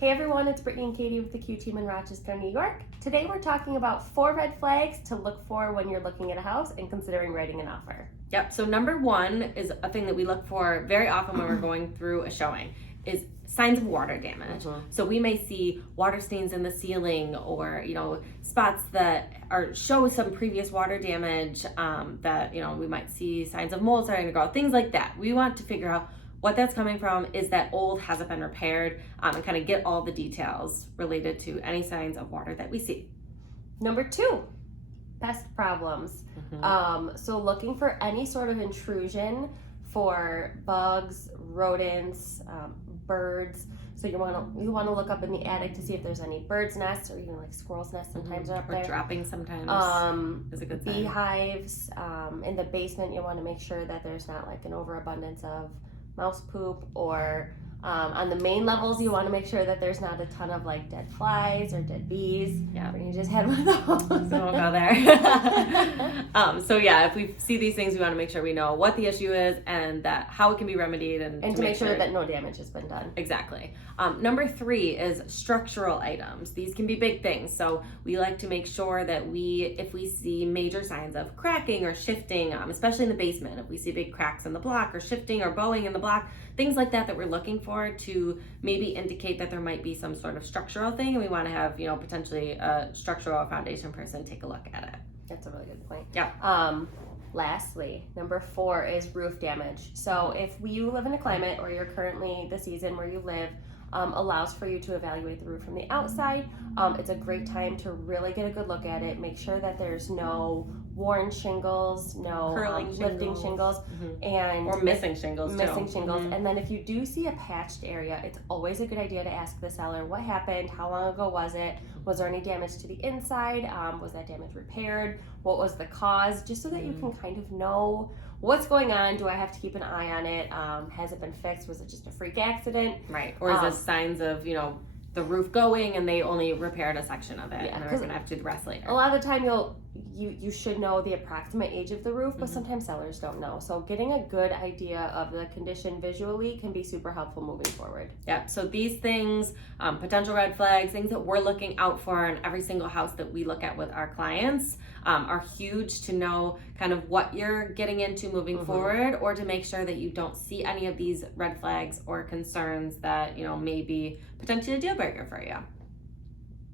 Hey everyone, it's Brittany and Katie with the Q Team in Rochester, New York. Today we're talking about 4 red flags to look for when you're looking at a house and considering writing an offer. Yep, so number 1 is a thing that we look for very often when we're going through a showing is signs of water damage. So we may see water stains in the ceiling or, spots that show some previous water damage that, we might see signs of mold starting to grow, things like that. We want to figure out what that's coming from. Is that old, has it been repaired, and kind of get all the details related to any signs of water that we see. Number 2, pest problems. So looking for any sort of intrusion for bugs, rodents, birds. So you want to look up in the attic to see if there's any birds' nests or even like squirrels' nests sometimes are up there. Or dropping sometimes is a good sign. Beehives. In the basement, you want to make sure that there's not like an overabundance of mouse poop, or on the main levels you want to make sure that there's not a ton of like dead flies or dead bees. Yeah, you just had one of those. So we'll go there. So yeah, if we see these things, we want to make sure we know what the issue is and that how it can be remedied, and to make sure that no damage has been done. Exactly. Number 3 is structural items. These can be big things, so we like to make sure that if we see major signs of cracking or shifting, especially in the basement, if we see big cracks in the block or shifting or bowing in the block, things like that we're looking for to maybe indicate that there might be some sort of structural thing, and we want to have potentially a structural foundation person take a look at it. That's a really good point. Yeah. Lastly, number 4 is roof damage. So if you live in a climate, or you're currently the season where you live allows for you to evaluate the roof from the outside, it's a great time to really get a good look at it. Make sure that there's no worn shingles, no lifting shingles, and or missing shingles. And then if you do see a patched area, it's always a good idea to ask the seller what happened, how long ago was it, was there any damage to the inside, was that damage repaired, what was the cause, just so that you can kind of know what's going on. Do I have to keep an eye on it? Has it been fixed? Was it just a freak accident? Right. Or is this signs of, the roof going and they only repaired a section of it, and they're going to have to do the rest later? A lot of the time you should know the approximate age of the roof, but sometimes sellers don't know. So getting a good idea of the condition visually can be super helpful moving forward. Yeah, so these things, potential red flags, things that we're looking out for in every single house that we look at with our clients, are huge to know kind of what you're getting into moving forward, or to make sure that you don't see any of these red flags or concerns that may be potentially a deal breaker for you.